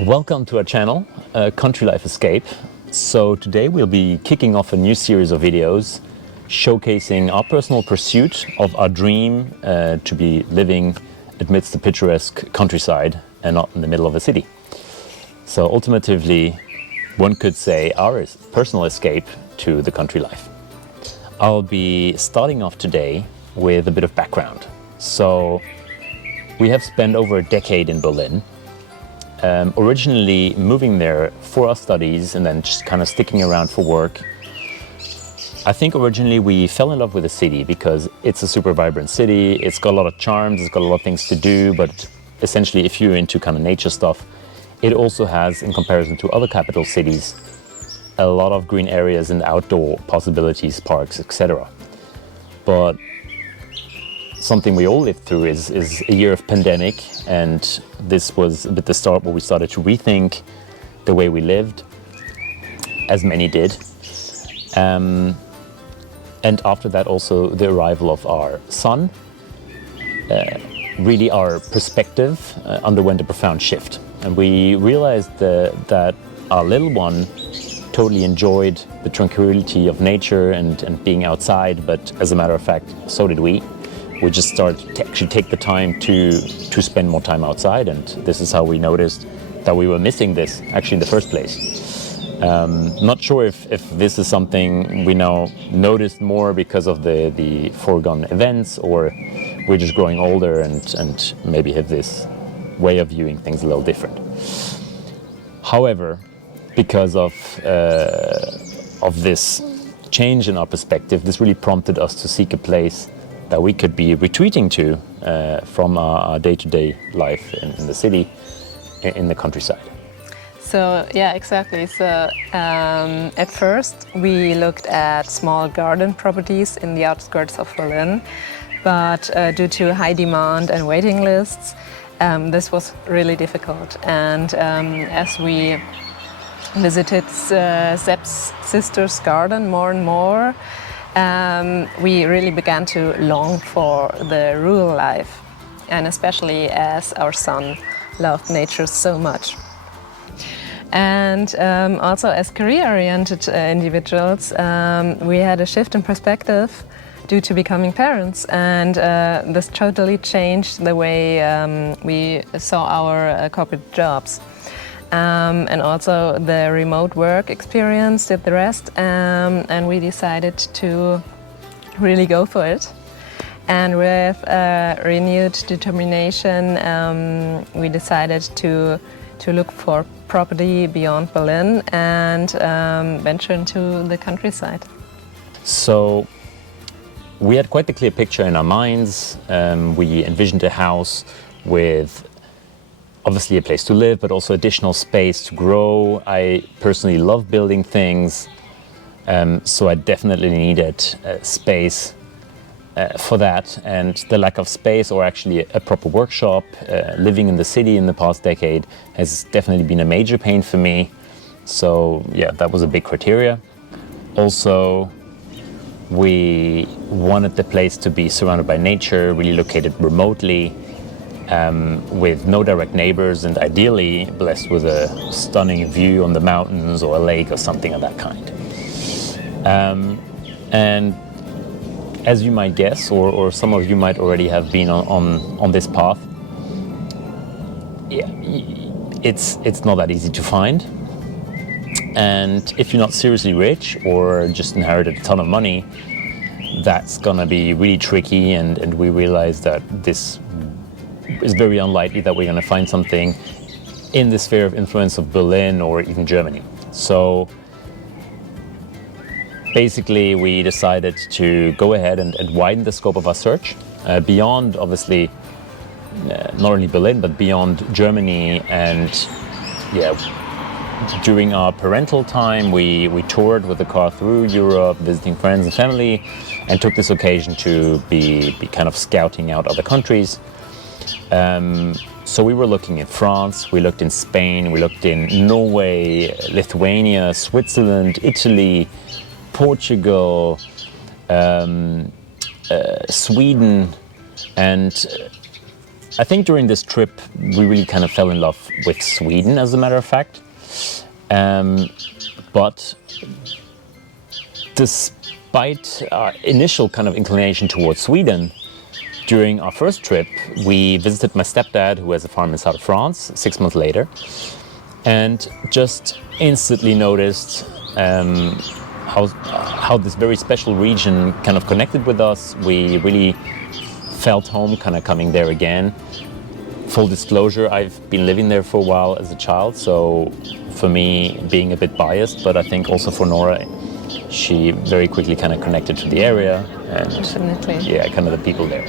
Welcome to our channel, Country Life Escape. So today we'll be kicking off a new series of videos showcasing our personal pursuit of our dream to be living amidst the picturesque countryside and not in the middle of a city. So ultimately, one could say our personal escape to the country life. I'll be starting off today with a bit of background. So we have spent over a decade in Berlin. Originally moving there for our studies and then just kind of sticking around for work. I think originally we fell in love with the city because it's a super vibrant city. It's got a lot of charms, it's got a lot of things to do, but essentially if you're into kind of nature stuff, it also has, in comparison to other capital cities, a lot of green areas and outdoor possibilities, parks, etc. But something we all lived through is a year of pandemic, and this was a bit the start where we started to rethink the way we lived, as many did. And after that also the arrival of our son, really our perspective underwent a profound shift. And we realized that our little one totally enjoyed the tranquility of nature and being outside, but as a matter of fact, so did we. We just started to actually take the time to spend more time outside, and this is how we noticed that we were missing this actually in the first place. Not sure if this is something we now noticed more because of the foregone events, or we're just growing older and maybe have this way of viewing things a little different. However, because of this change in our perspective, this really prompted us to seek a place that we could be retreating to from our day-to-day life in the city, in the countryside. So yeah, exactly. So at first we looked at small garden properties in the outskirts of Berlin, but due to high demand and waiting lists, this was really difficult. And as we visited Sepp's sister's garden more and more, we really began to long for the rural life, and especially as our son loved nature so much. And also as career-oriented individuals, we had a shift in perspective due to becoming parents, and this totally changed the way we saw our corporate jobs. And also the remote work experience did the rest, and we decided to really go for it. And with renewed determination, we decided to look for property beyond Berlin and venture into the countryside. So we had quite the clear picture in our minds. We envisioned a house with obviously a place to live, but also additional space to grow. I personally love building things, so I definitely needed space for that. And the lack of space, or actually a proper workshop, living in the city in the past decade, has definitely been a major pain for me. So yeah, that was a big criteria. Also, we wanted the place to be surrounded by nature, really located remotely, with no direct neighbors, and ideally blessed with a stunning view on the mountains or a lake or something of that kind. And as you might guess, or some of you might already have been on this path, yeah, it's not that easy to find. And if you're not seriously rich or just inherited a ton of money, that's gonna be really tricky, and we realized that this is very unlikely that we're going to find something in the sphere of influence of Berlin or even Germany. So basically we decided to go ahead and widen the scope of our search beyond, obviously, not only Berlin, but beyond Germany. And yeah, during our parental time, we toured with the car through Europe, visiting friends and family, and took this occasion to be kind of scouting out other countries. So we were looking in France, we looked in Spain, we looked in Norway, Lithuania, Switzerland, Italy, Portugal, Sweden, and I think during this trip, we really kind of fell in love with Sweden, as a matter of fact. But despite our initial kind of inclination towards Sweden, during our first trip, we visited my stepdad, who has a farm in south of France, 6 months later, and just instantly noticed how this very special region kind of connected with us. We really felt home kind of coming there again. Full disclosure, I've been living there for a while as a child, so for me, being a bit biased, but I think also for Nora, she very quickly kind of connected to the area and Definitely. yeah, kind of the people there.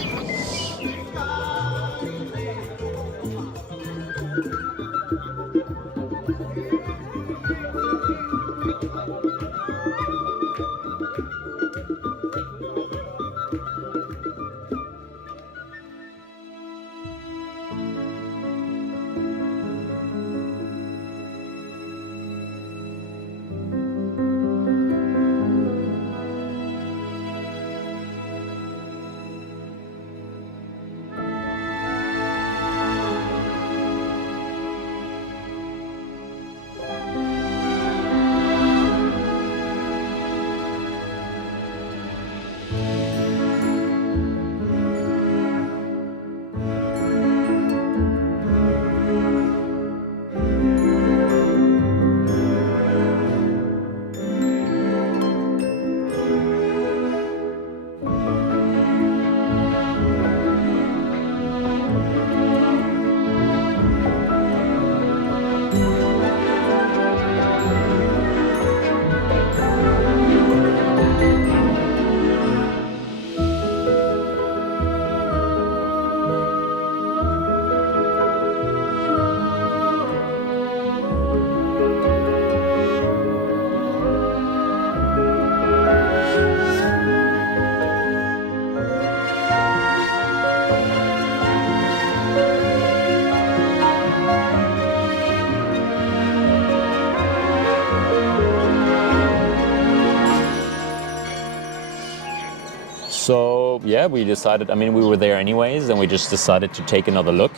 So yeah, we decided, I mean, we were there anyways, and we just decided to take another look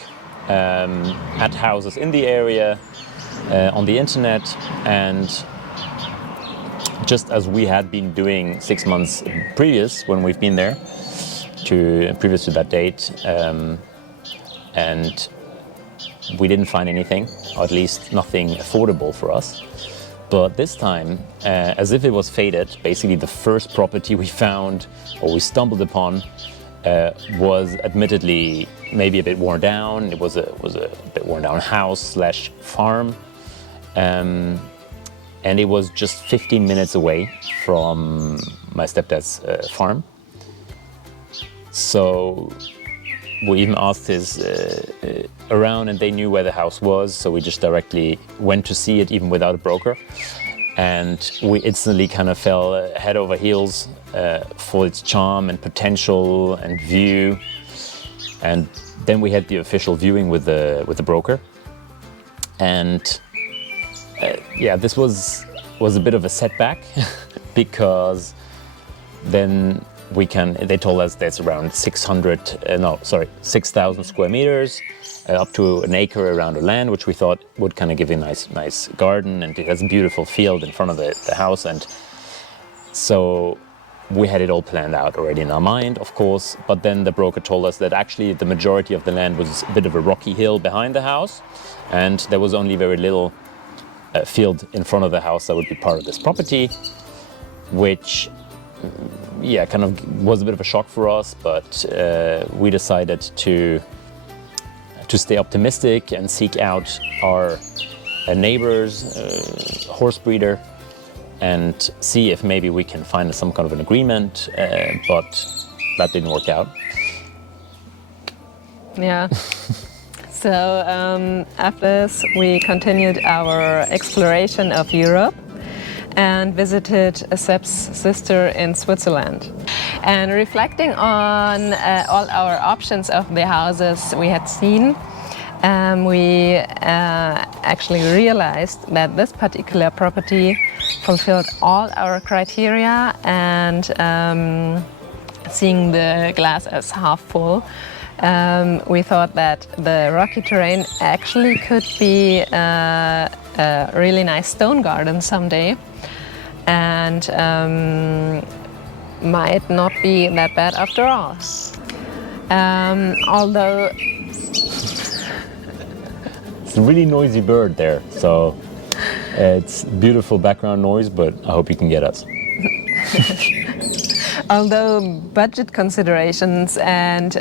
at houses in the area, on the internet, and just as we had been doing 6 months previous when we've been there, previous to that date, and we didn't find anything, or at least nothing affordable for us. But this time, as if it was fated, basically the first property we found or we stumbled upon was admittedly maybe a bit worn down. It was a bit worn down house / farm, and it was just 15 minutes away from my stepdad's farm. So we even asked his around, and they knew where the house was, so we just directly went to see it, even without a broker. And we instantly kind of fell head over heels for its charm and potential and view. And then we had the official viewing with the broker. And yeah, this was a bit of a setback because then they told us there's around 6,000 square meters, up to an acre around the land, which we thought would kind of give a nice garden, and it has a beautiful field in front of the house. And so we had it all planned out already in our mind, of course, but then the broker told us that actually the majority of the land was a bit of a rocky hill behind the house, and there was only very little field in front of the house that would be part of this property, which yeah, kind of was a bit of a shock for us, but we decided to stay optimistic and seek out our neighbor's horse breeder and see if maybe we can find some kind of an agreement, but that didn't work out. Yeah. So after this, we continued our exploration of Europe and visited Sepp's sister in Switzerland. And reflecting on all our options of the houses we had seen, we actually realized that this particular property fulfilled all our criteria, and seeing the glass as half full, We thought that the rocky terrain actually could be a really nice stone garden someday, and might not be that bad after all. Although it's a really noisy bird there, so it's beautiful background noise, but I hope you can get us. Although budget considerations and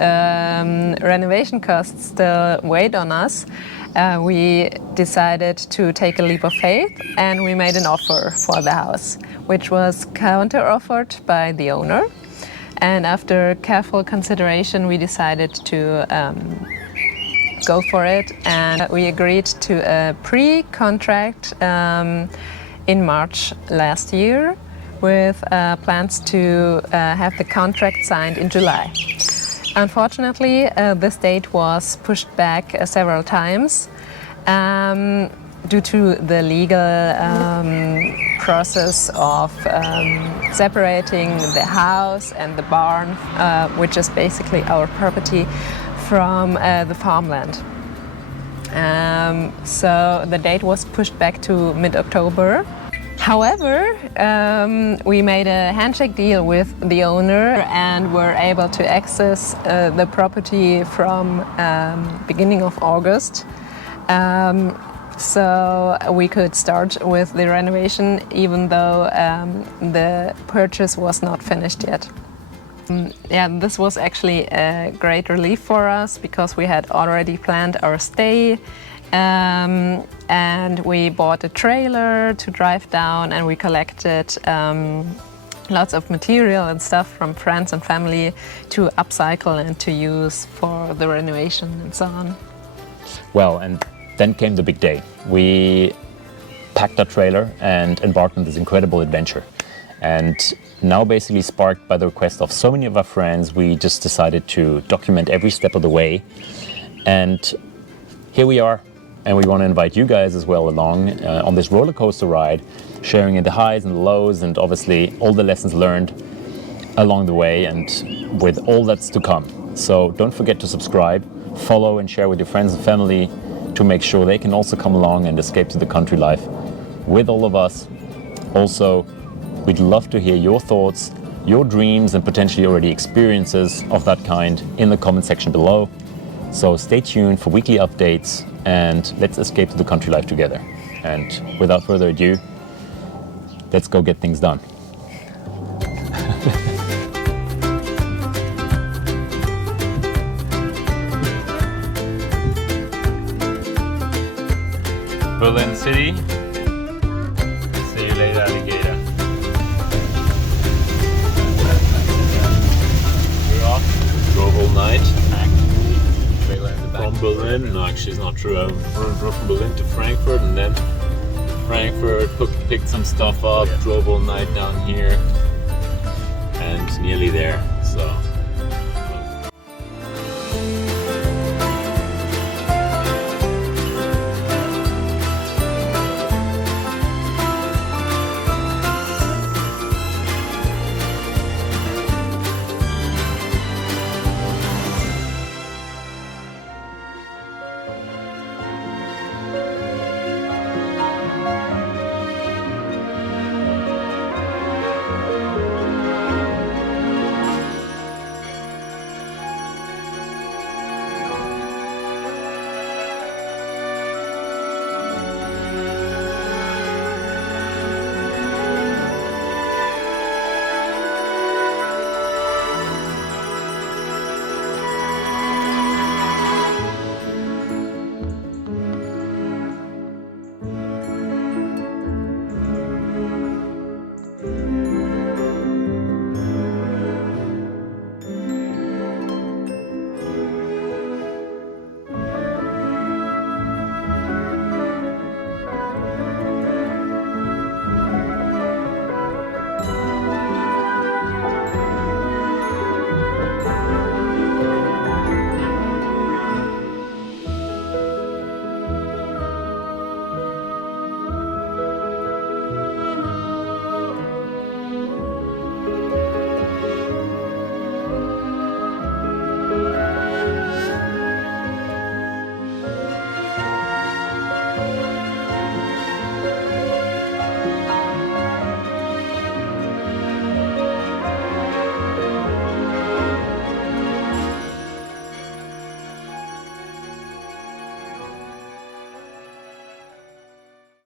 renovation costs still weighed on us, we decided to take a leap of faith, and we made an offer for the house, which was counter-offered by the owner. And after careful consideration, we decided to go for it, and we agreed to a pre-contract in March last year, with plans to have the contract signed in July. Unfortunately, this date was pushed back several times due to the legal process of separating the house and the barn, which is basically our property, from the farmland. So the date was pushed back to mid-October. However, we made a handshake deal with the owner and were able to access the property from beginning of August. So we could start with the renovation, even though the purchase was not finished yet. Yeah, this was actually a great relief for us because we had already planned our stay. And we bought a trailer to drive down, and we collected lots of material and stuff from friends and family to upcycle and to use for the renovation and so on. Well, and then came the big day. We packed our trailer and embarked on this incredible adventure. And now, basically sparked by the request of so many of our friends, we just decided to document every step of the way. And here we are. And we want to invite you guys as well along on this roller coaster ride, sharing in the highs and the lows, and obviously all the lessons learned along the way, and with all that's to come. So don't forget to subscribe, follow, and share with your friends and family to make sure they can also come along and escape to the country life with all of us. Also, we'd love to hear your thoughts, your dreams, and potentially already experiences of that kind in the comment section below. So stay tuned for weekly updates, and let's escape to the country life together. And without further ado, let's go get things done. Berlin City. See you later, alligator. We're off. Drove all night. From Berlin, no, actually it's not true. I drove from Berlin to Frankfurt, and then Frankfurt, picked some stuff up, drove all night down here, and nearly there. So